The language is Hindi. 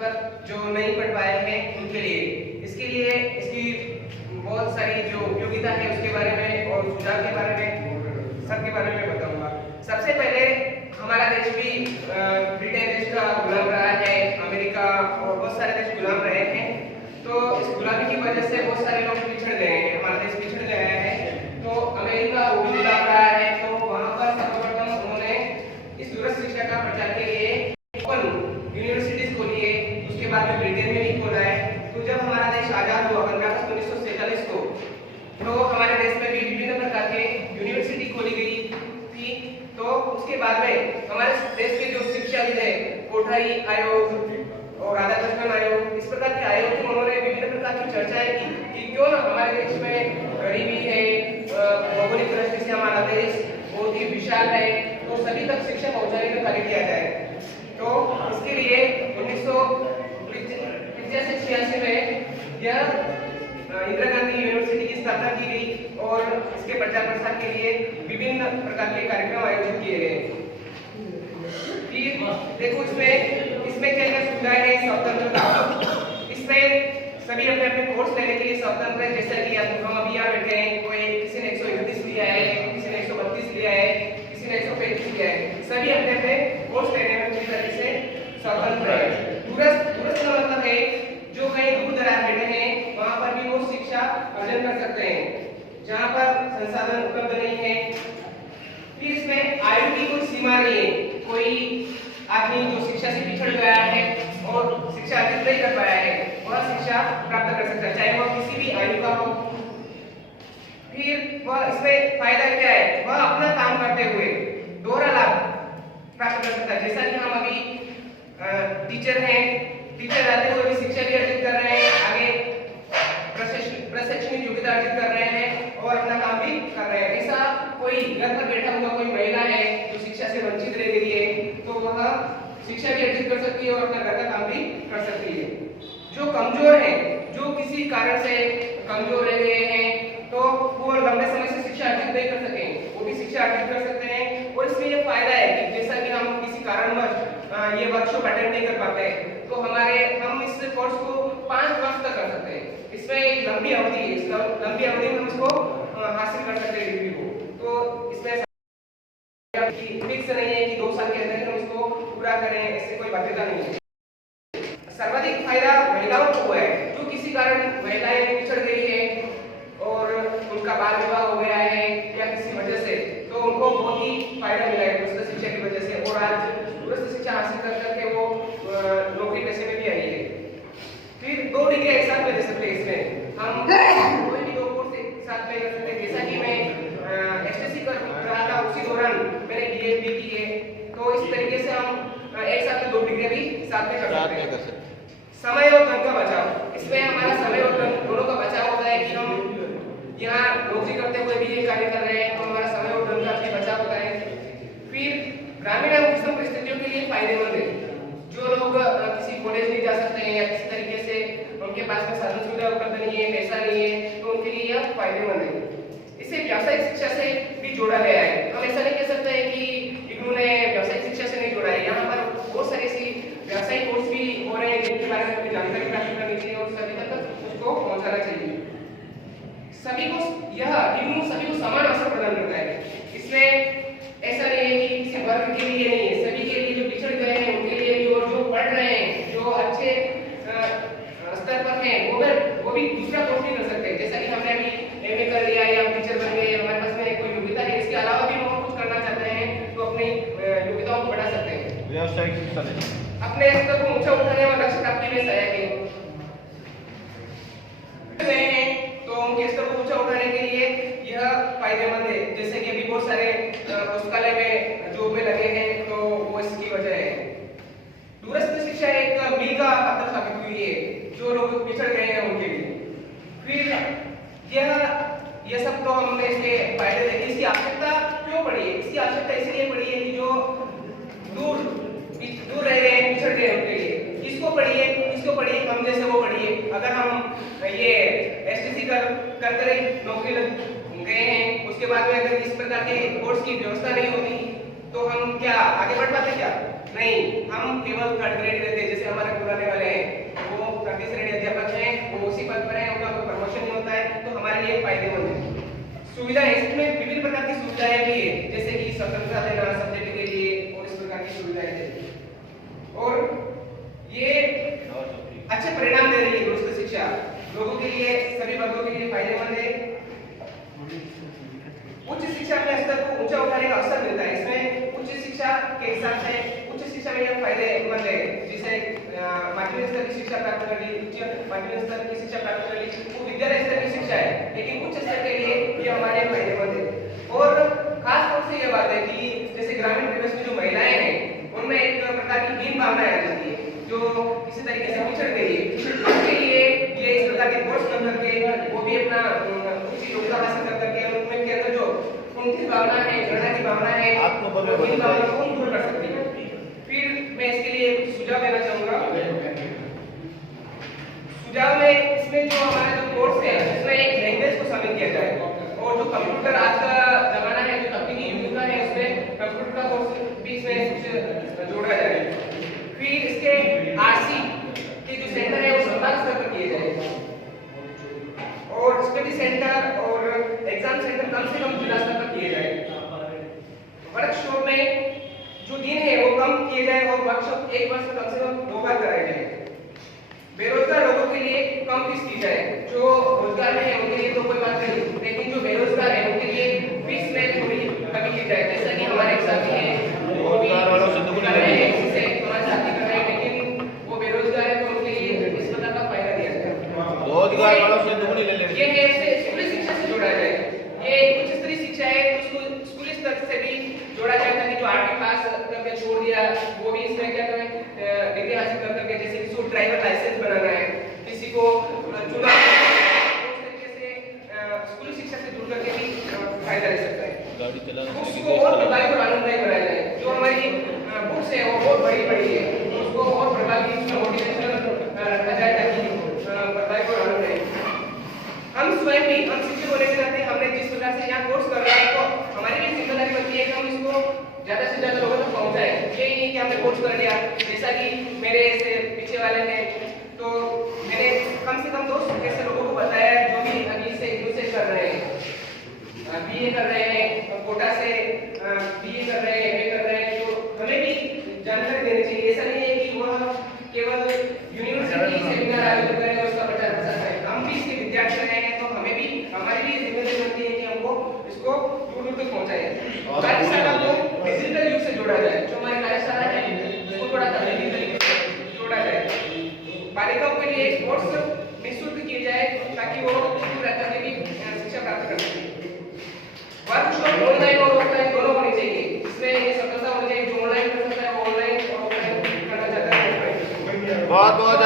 पर जो नहीं पढ़ पाए हैं उनके लिए। इसके लिए इसकी बहुत सारी जो उपयोगिता है उसके बारे में और सुझाव के बारे में सबके बारे में बताऊंगा। सबसे पहले हमारा देश भी ब्रिटेन देश का गुलाम रहा है, अमेरिका और बहुत सारे देश गुलाम रहे हैं। तो इस गुलामी की वजह से बहुत सारे लोग पिछड़ गए हैं, हमारा देश पिछड़ गया है। तो अमेरिका वो भी गुलाम रहा है, तो वहाँ पर सर्वप्रथम उन्होंने इस दूरस्थ शिक्षा का प्रचार के लिए ओपन यूनिवर्सिटीज खोली है। उसके बाद में ब्रिटेन में भी खोला है। तो जब हमारा देश आजाद हुआ 15 अगस्त 1947 को, तो हमारे देश में भी विभिन्न प्रकार के यूनिवर्सिटी खोली गई थी। तो उसके बाद में हमारे देश के जो शिक्षाविद है, कोठारी आयोग और राधाकृष्णन आयोग, इस प्रकार के आयोग में उन्होंने विभिन्न प्रकार की चर्चाएं की कि क्यों ना हमारे देश में गरीबी है, भौगोलिक दृष्टि से हमारा देश बहुत ही विशाल है, तो सभी तक शिक्षा पहुंचाने का कार्य किया जाए। तो इसके लिए 1985-86 में यह इंदिरा गांधी यूनिवर्सिटी की स्थापना की गई और इसके प्रचार प्रसार के लिए विभिन्न प्रकार के कार्यक्रम आयोजित किए गए। देखो इसमें क्या क्या सुविधा है स्वतंत्रता। इसमें सभी अपने अपने कोर्स लेने के लिए स्वतंत्र है। जैसा कि हम अभी यहाँ बैठे हैं, कोई किसी ने 131 लिया है, किसी ने 132 लिया है, किसी ने 135 लिया है। सभी अपने अपने कोर्स लेने में पूरी तरह से स्वतंत्र है। दूरस्थ का मतलब है जो कहीं दूर दराज बैठे हैं वहाँ पर भी वो शिक्षा अर्जन कर सकते हैं जहाँ पर संसाधन उपलब्ध नहीं है। फिर इसमें आयु की कोई सीमा नहीं है। कोई आदमी जो शिक्षा से पिछड़ गया है और शिक्षा अर्जित नहीं कर पाया है, वह शिक्षा प्राप्त कर सकता है, चाहे वह किसी भी आयु का हो। फिर वह इसमें फायदा क्या है, वह अपना काम करते हुए दोहरा लाभ प्राप्त कर सकता है। जैसा कि हम अभी टीचर हैं, टीचर रहते हुए भी शिक्षा भी अर्जित कर रहे हैं, आगे प्रशिक्षण योग्यता अर्जित कर रहे हैं और अपना काम भी कर रहे हैं। ऐसा कोई घर पर बैठा हुआ कोई महिला है जो शिक्षा से वंचित रह गई है, तो वह शिक्षा भी अर्जित कर सकती है और अपना घर का काम भी कर सकती है। जो कमजोर है, जो किसी कारण से कमजोर रह गए हैं, तो वो लंबे समय से शिक्षा अर्जित नहीं कर सके, वो भी शिक्षा अर्जित कर सकते हैं। और इसमें यह फायदा है कि जैसा कि हम किसी कारणवश ये वर्कशॉप अटेंड नहीं कर पाते, तो हम इस कोर्स को 5 वर्ष तक कर सकते हैं। इसमें एक लंबी अवधि है, इस लंबी अवधि में हम इसको हासिल कर सकते हैं डिग्री को। तो इसमें फिक्स नहीं है कि 2 साल के अंदर हम इसको पूरा करें, ऐसे कोई बाध्यता नहीं है। सर्वाधिक फायदा महिलाओं को हुआ है। जो किसी कारण महिलाएं पिछड़ गई है और उनका बाल विवाह हो गया है या किसी वजह से, तो उनको बहुत ही फायदा मिला है दूरस्थ शिक्षा की वजह से। और आज दूरस्थ शिक्षा हासिल कर करके वो नौकरी पेशे में भी आई है। फिर 2 डिग्री एक साथ में ले सकते हैं। इसमें हम कोई भी 2 कोर्स एक साथ में कर सकते हैं। जैसा कि मैं एसएससी कर रहा था, उसी दौरान मैंने बीएड भी की है। तो इस तरीके से हम एक साथ में 2 डिग्री भी साथ में कर सकते हैं। समय और धन का बचाव, इसमें हमारा समय और धन दोनों का बचाव होता है कि हम यहाँ नौकरी करते हुए भी ये कार्य कर रहे हैं, तो हमारा समय और धन का भी बचाव होता है। फिर ग्रामीण एवं विषम परिस्थितियों के लिए फायदेमंद है। जो लोग किसी कॉलेज नहीं जा सकते हैं या किसी तरीके से उनके पास में साधन सुविधा उपलब्ध नहीं है, पैसा नहीं है, तो उनके लिए यह फायदेमंद है। इसे व्यावसायिक शिक्षा से भी जोड़ा गया है। हम ऐसा नहीं कह सकते हैं कि इग्नू ने व्यावसायिक शिक्षा से नहीं जोड़ा है। यहाँ पर बहुत सारे ऐसी व्यावसायिक कोर्स भी हो रहे हैं जिनके बारे में हमें जानकारी प्राप्त करनी चाहिए और सभी तक उसको पहुंचाना चाहिए। सभी को यह इग्नू सभी को समान अवसर प्रदान करता है। इसमें ऐसा नहीं है कि किसी वर्ग के लिए नहीं है, सभी के लिए, जो पिछड़ गए हैं उनके लिए भी, और जो पढ़ रहे हैं, जो अच्छे स्तर पर हैं, वो भी दूसरा कोर्स भी कर सकते हैं। जैसा कि हमने अभी एमए कर लिया या टीचर बन गए, हमारे पास में कोई योग्यता है, इसके अलावा भी हम कुछ करना चाहते हैं तो अपनी योग्यताओं को बढ़ा सकते हैं। व्यावसायिक शिक्षा अपने स्तर को ऊंचा उठाने और लक्ष्य प्राप्ति में सहायक है। तो उनके स्तर को ऊंचा उठाने के लिए यह फायदेमंद है। जैसे कि अभी बहुत सारे पुस्तकालय में जॉब में लगे हैं, तो वो इसकी वजह है। दूरस्थ शिक्षा एक मील का पत्थर साबित हुई है जो लोग पिछड़ गए हैं उनके लिए। फिर यह सब तो हमने इसके फायदे देखे। इसकी आवश्यकता क्यों पड़ी है? इसकी आवश्यकता इसलिए पड़ी है कि जो दूर रह गए हैं, पिछड़ गए हैं, उनके लिए किसको पढ़िए, हम जैसे वो पढ़िए। अगर हम ये एसटीसी कर नौकरी लग गए हैं, उसके बाद में अगर इस प्रकार के कोर्स की व्यवस्था नहीं होती तो हम क्या आगे बढ़ पाते? क्या नहीं, हम केवल 3rd ग्रेड रहते जैसे हमारे पुराने वाले हैं। सुविधाएं, इसमें विभिन्न प्रकार की सुविधाएं भी है, जैसे कि स्वतंत्रता देना सब्जेक्ट के लिए और इस प्रकार की सुविधाएं देती है। और ये अच्छे परिणाम दे रही है दूरस्थ शिक्षा, लोगों के लिए, सभी वर्गों के लिए फायदेमंद है। उच्च शिक्षा अपने स्तर को ऊंचा उठाने का अवसर मिलता है। इसमें उच्च शिक्षा के हिसाब से उच्च शिक्षा में यह फायदेमंद है, जैसे माध्यमिक स्तर की शिक्षा प्राप्त कर ली, उच्च माध्यमिक स्तर की शिक्षा प्राप्त कर ली, वो विद्यालय स्तर की शिक्षा है, लेकिन उच्च स्तर के लिए ये हमारे फायदेमंद है। और खास तौर से यह बात है कि जैसे ग्रामीण परिवेश में जो महिलाएं हैं उनमें एक प्रकार की हीन भावना आ जाती है, जो किसी तरीके से पिछड़ गई है, उसके लिए ये इस प्रकार के कोर्स कर करके वो भी अपना उच्च योग्यता हासिल कर करके उनके अंदर जो उनकी भावना है, घृणा की भावना है, उनकी भावना को दूर कर सकती है। फिर मैं इसके लिए कुछ सुझाव देना चाहूंगा। सुझाव में इसमें जो हमारा जो कोर्स है उसमें एक लैंग्वेज को शामिल किया जाए, और जो कंप्यूटर आज का जमाना है, जो तकनीकी युग का है, उसमें कंप्यूटर का कोर्स भी इसमें कुछ जोड़ा जाए। फिर इसके आरसी के जो सेंटर है वो सरकार स्तर पर किए जाए, और स्टडी सेंटर और एग्जाम सेंटर कम से कम जिला स्तर पर किए जाए। वर्कशॉप में जो दिन है वो कम किए जाए, और वर्कशॉप एक वर्ष में कम से कम 2 बार कराए जाए। बेरोजगार लोगों के लिए कम फीस की जाए, जो रोजगार में है उनके लिए तो कोई बात नहीं, लेकिन जो बेरोजगार है उनके लिए फीस में थोड़ी कमी की जाए। जैसा कि हमारे एक साथी है रोजगार वालों से दुगनी ले रहे हैं, इससे हमारे साथी कर रहे हैं, लेकिन वो बेरोजगार है तो उनके लिए इस प्रकार का फायदा दिया जाए। रोजगार वालों से दुगनी ले लेंगे, ये है इसे स्कूली शिक्षा से जोड़ा जाए। ये उच्च स्तरीय शिक्षा है तो उसको स्कूली स्तर से भी जोड़ा जाए, ताकि जो 8वीं पास करके छोड़ दिया वो भी इसमें क्या करें, डिग्री हासिल कर करके, जैसे किसी को ड्राइवर लाइसेंस बनाना है, किसी को चुनाव, उस तरीके से स्कूली शिक्षा से जुड़ करके भी फायदा ले सकता है। गाड़ी चलाना उसको और प्रभावी और आनंददायी बनाया जाए। जो हमारी बुक्स है वो बहुत बड़ी बड़ी है, उसको और प्रभावी मोटिवेशनल रखा जाए, ताकि प्रभावी और आनंददायी। हम स्वयं भी, हम शिक्षक होने के नाते हमने जिस प्रकार से यहाँ कोर्स कर रहे हैं, तो हमारी भी जिम्मेदारी बनती है कि हम इसको ज्यादा से ज्यादा लोगों तक पहुंचाएं। ये नहीं कि हमने कोर्स कर लिया, जैसा कि मेरे से पीछे वाले हैं, तो मैंने कम से कम 200 ऐसे लोगों को बताया जो भी अभी से यूसेज कर रहे हैं, बीए कर रहे हैं, कोटा से बीए कर रहे हैं, एमए कर रहे हैं, तो हमें भी जानकारी देनी चाहिए। ऐसा नहीं है कि वह केवल यूनिवर्सिटी सेमिनार आयोजित करें और उसका प्रचार प्रसार करें। हम भी इसके विद्यार्थी रहे हैं, तो हमें भी, हमारी भी जिम्मेदारी बनती है कि हमको इसको दूर दूर तक पहुंचाएं। कार्यशाला को डिजिटल युग से जोड़ा जाए, जो हमारी कार्यशाला है उसको थोड़ा तकनीकी तरीके से जोड़ा जाए। बालिकाओं के लिए एक कोर्स निःशुल्क किए जाए, ताकि वो दूर रहकर के भी शिक्षा प्राप्त कर सकें। वर्कशॉप ऑनलाइन और ऑफलाइन दोनों होनी चाहिए, इसमें ये स्वतंत्रता होनी चाहिए, जो ऑनलाइन कर सकता है वो ऑनलाइन और ऑफलाइन करना चाहता है। बहुत बहुत